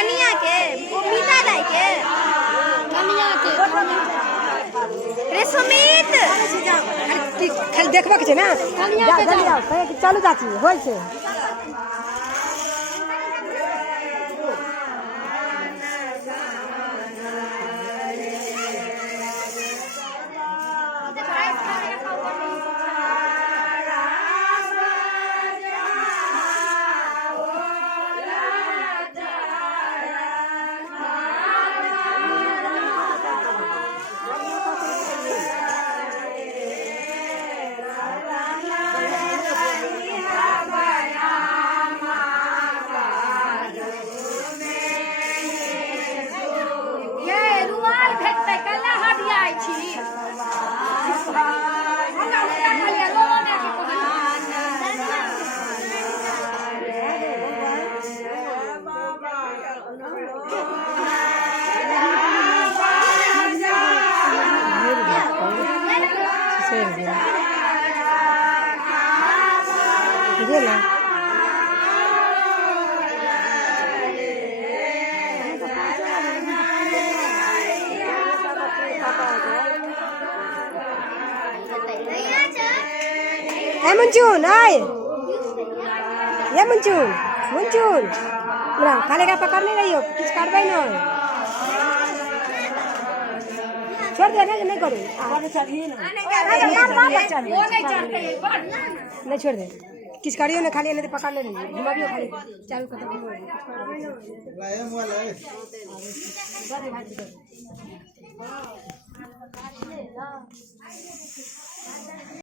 कनिया के मीता दाई के कनिया के रे सुमित खाली देखबा के छै ना कनिया के जल्दी आओ कहे कि चलू चाची होय छै गेला ए मुंचुन आय ये मुंचुन मुंचुन पूरा काले का पकड़ नहीं रही हो किस काटवाई ना छोड़ दे नहीं करो नहीं छोड़ दे किस काटियो ने खाली नहीं तो पकड़ ले घुमाबियो खाली चालू कर